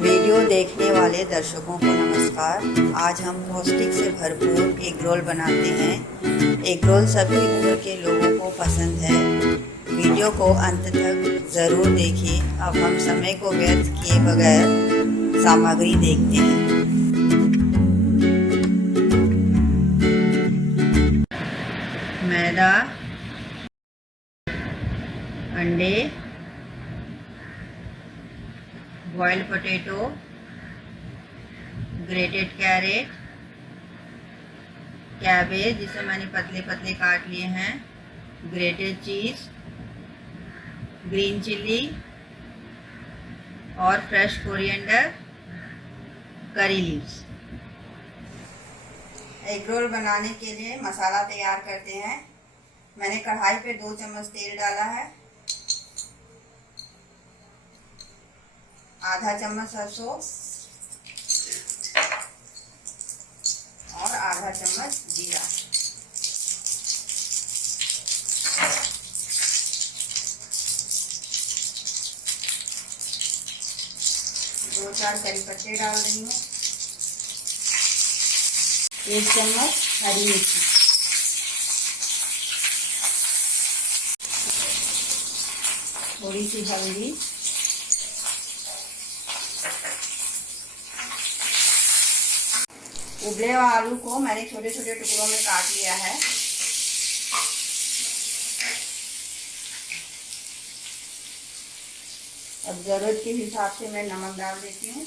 Video देखने वाले दर्शकों को नमस्कार। आज हम पौष्टिक से भरपूर एग रोल बनाते हैं। एग रोल सभी उम्र के लोगों को पसंद है। वीडियो को अंत तक ज़रूर देखिए। अब हम समय को व्यर्थ किए बगैर सामग्री देखते हैं। मैदा, अंडे, boiled potato, grated carrot, cabbage जिसे मैंने पतले पतले काट लिए हैं, ग्रेटेड चीज़, ग्रीन चिल्ली और fresh coriander, curry leaves. Egg roll बनाने के लिए मसाला तैयार करते हैं। मैंने कढ़ाई पे 2 चम्मच तेल डाला है, आधा चम्मच सरसों और आधा चम्मच जीरा। दो चार करी पत्ते डाल रही हूँ, 1 चम्मच हरी मिर्ची, थोड़ी सी हल्दी, उबले हुए आलू को मैंने छोटे छोटे टुकड़ों में काट लिया है। अब जरूरत के हिसाब से मैं नमक डाल देती हूँ।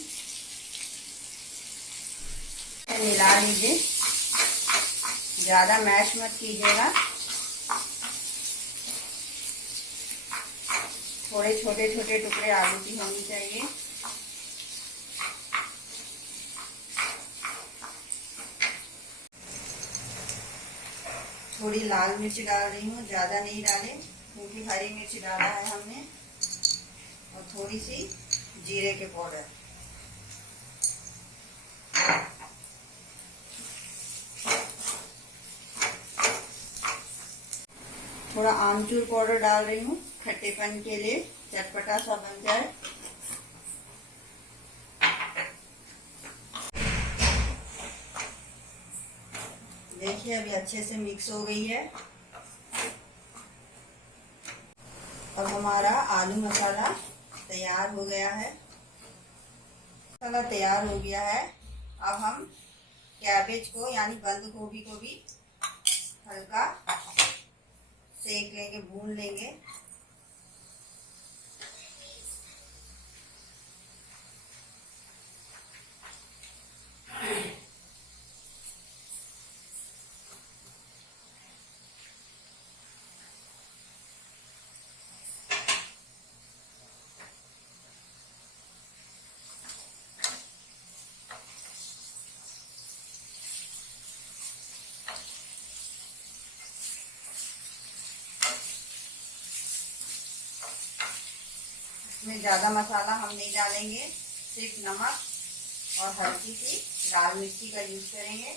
मिला लीजिए, ज़्यादा मैश मत कीजिएगा। थोड़े छोटे छोटे टुकड़े आलू की होनी चाहिए। थोड़ी लाल मिर्च डाल रही हूँ, ज़्यादा नहीं डालें क्योंकि हरी मिर्च डाला है हमने, और थोड़ी सी जीरे के पाउडर। थोड़ा आमचूर पाउडर डाल रही हूँ खट्टेपन के लिए, चटपटा सा बन जाए। देखिए अभी अच्छे से मिक्स हो गई है। अब हमारा आलू मसाला तैयार हो गया है। मसाला तैयार हो गया है। अब हम कैबेज को यानी बंद गोभी को भी हल्का सेक लेंगे, भून लेंगे। इसमें ज़्यादा मसाला हम नहीं डालेंगे, सिर्फ नमक और हल्की सी लाल मिर्ची का यूज करेंगे।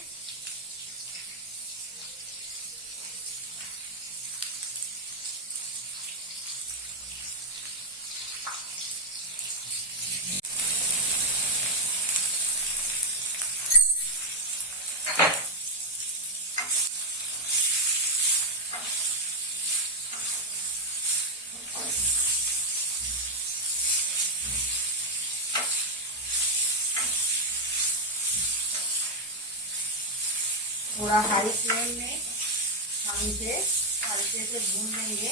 थोड़ा हाई फ्लेम में हम इसे हल्के से भून लेंगे।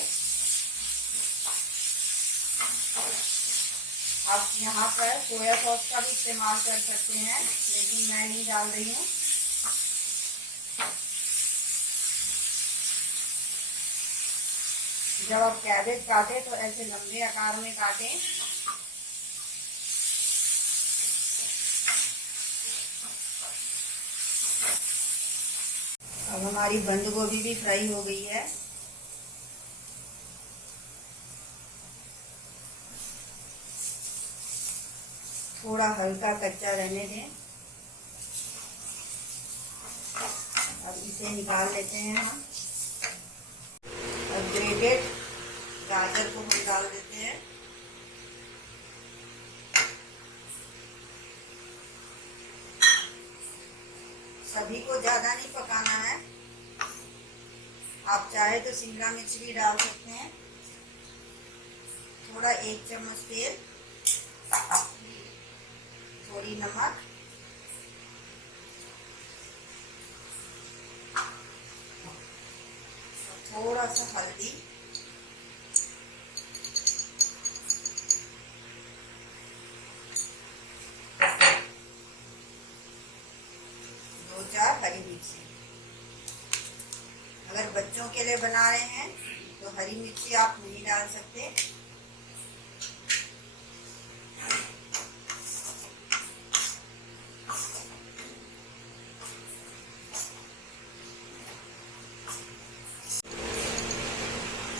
आप यहाँ पर सोया सॉस का भी इस्तेमाल कर सकते हैं, लेकिन मैं नहीं डाल रही हूँ। जब आप कैबेज काटें तो ऐसे लंबे आकार में काटें। अब हमारी बंद गोभी भी फ्राई हो गई है। थोड़ा हल्का कच्चा रहने दें। अब इसे निकाल लेते हैं हम। अब ग्रेटेड गाजर को हम डाल देते हैं। सभी को ज़्यादा नहीं पकाना है। आप चाहे तो शिमला मिर्च भी डाल सकते हैं। थोड़ा 1 चम्मच तेल, थोड़ी नमक, थोड़ा सा हल्दी, दो चार हरी मिर्ची। अगर बच्चों के लिए बना रहे हैं तो हरी मिर्ची आप नहीं डाल सकते।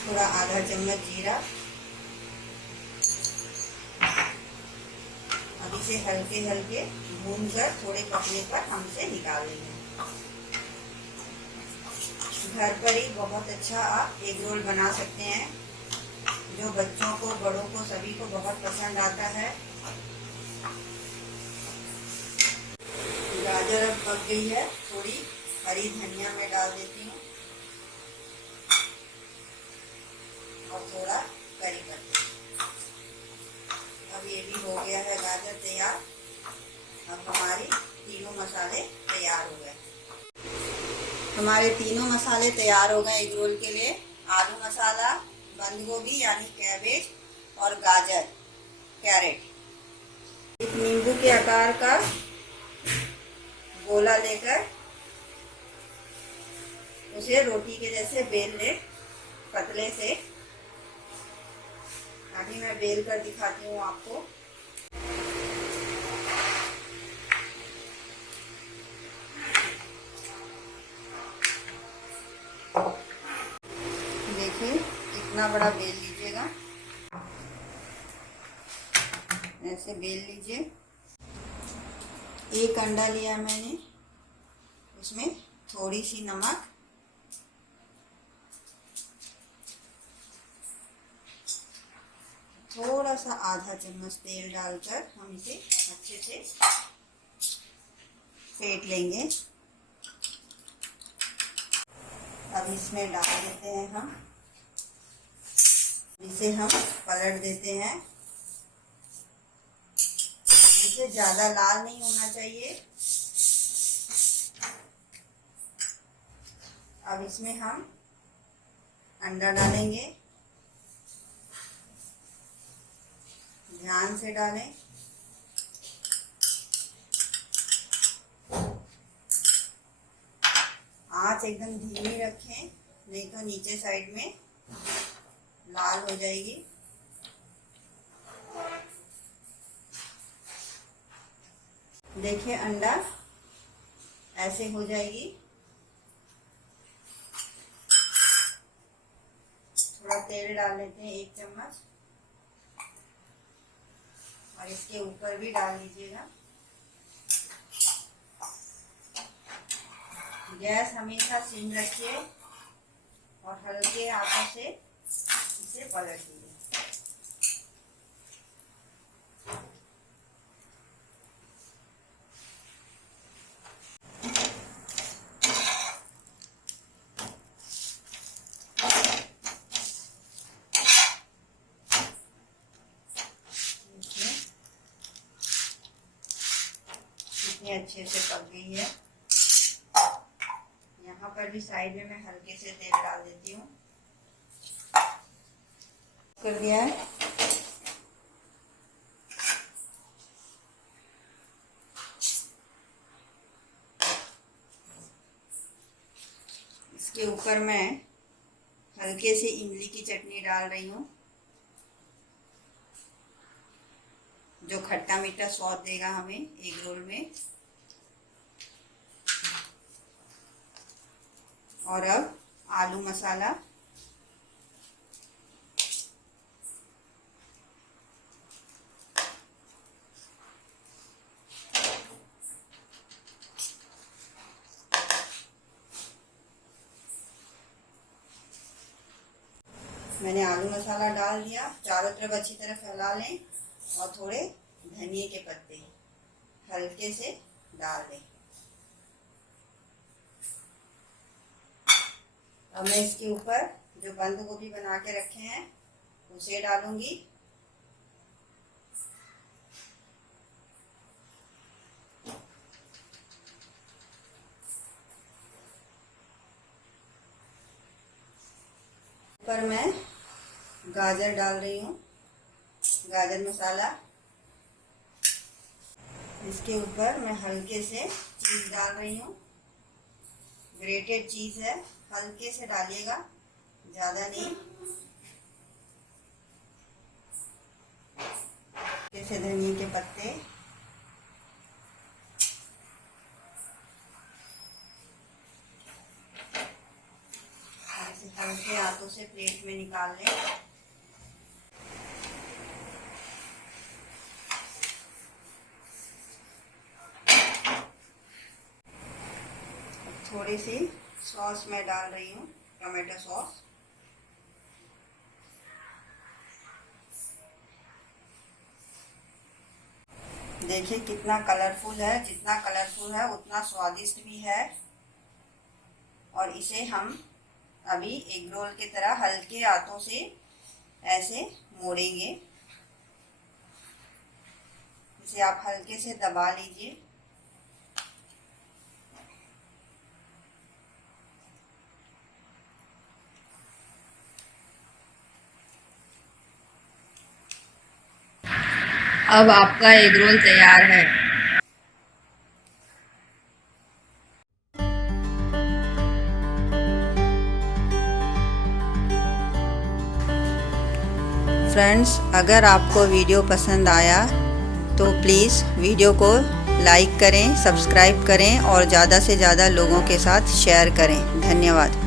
थोड़ा आधा चम्मच जीरा। अब इसे हल्के हल्के भूनकर थोड़े पकने पर हम इसे निकाल लेंगे। घर पर ही बहुत अच्छा आप एग रोल बना सकते हैं, जो बच्चों को, बड़ों को, सभी को बहुत पसंद आता है। गाजर अब पक गई है, थोड़ी हरी धनिया में डाल देती हूँ और थोड़ा करी पत्ता। अब ये भी हो गया है गाजर तैयार। अब हमारी तीनों मसाले तैयार हो गए। हमारे तीनों मसाले तैयार हो गए एग रोल के लिए। आलू मसाला, बंद गोभी यानी कैबेज और गाजर कैरेट। एक नींबू के आकार का गोला लेकर उसे रोटी के जैसे बेल ले, पतले से। अभी मैं बेल कर दिखाती हूँ आपको। देखिए इतना बड़ा बेल लीजिएगा, ऐसे बेल लीजिए। एक अंडा लिया मैंने, उसमें थोड़ी सी नमक, थोड़ा सा आधा चम्मच तेल डालकर हम इसे अच्छे से फेंट लेंगे। अब इसमें डाल देते हैं हम, इसे हम पलट देते हैं। इसे ज़्यादा लाल नहीं होना चाहिए। अब इसमें हम अंडा डालेंगे, ध्यान से डालें। आँच एकदम धीमी रखें, नहीं तो नीचे साइड में लाल हो जाएगी। देखिए अंडा ऐसे हो जाएगी। थोड़ा तेल डाल लेते हैं, 1 चम्मच, और इसके ऊपर भी डाल दीजिएगा। गैस हमेशा सिम रखिए और हल्के हाथों से इसे पलट दीजिए। कितनी अच्छे से पक गई है। यहाँ पर भी साइड में मैं हल्के से तेल डाल देती हूँ। कर दिया है। इसके ऊपर मैं हल्के से इमली की चटनी डाल रही हूँ, जो खट्टा मीठा स्वाद देगा हमें एग रोल में। और अब आलू मसाला, मैंने आलू मसाला डाल दिया। चारों तरफ अच्छी तरह फैला लें और थोड़े धनिए के पत्ते हल्के से डाल दें। अब मैं इसके ऊपर जो बंद गोभी बना के रखे हैं उसे डालूंगी। ऊपर मैं गाजर डाल रही हूँ, गाजर मसाला। इसके ऊपर मैं हल्के से चीज़ डाल रही हूँ, ग्रेटेड चीज़ है, हल्के से डालिएगा, ज़्यादा नहीं। जैसे धनिया के पत्ते, ऐसे हल्के हाथों से प्लेट में निकाल लें। थोड़ी सी सॉस मैं डाल रही हूँ, टमाटो सॉस। देखिए कितना कलरफुल है, जितना कलरफुल है उतना स्वादिष्ट भी है। और इसे हम अभी एग रोल की तरह हल्के हाथों से ऐसे मोड़ेंगे। इसे आप हल्के से दबा लीजिए। अब आपका एग रोल तैयार है। फ्रेंड्स, अगर आपको वीडियो पसंद आया तो प्लीज़ वीडियो को लाइक करें, सब्सक्राइब करें और ज़्यादा से ज़्यादा लोगों के साथ शेयर करें। धन्यवाद।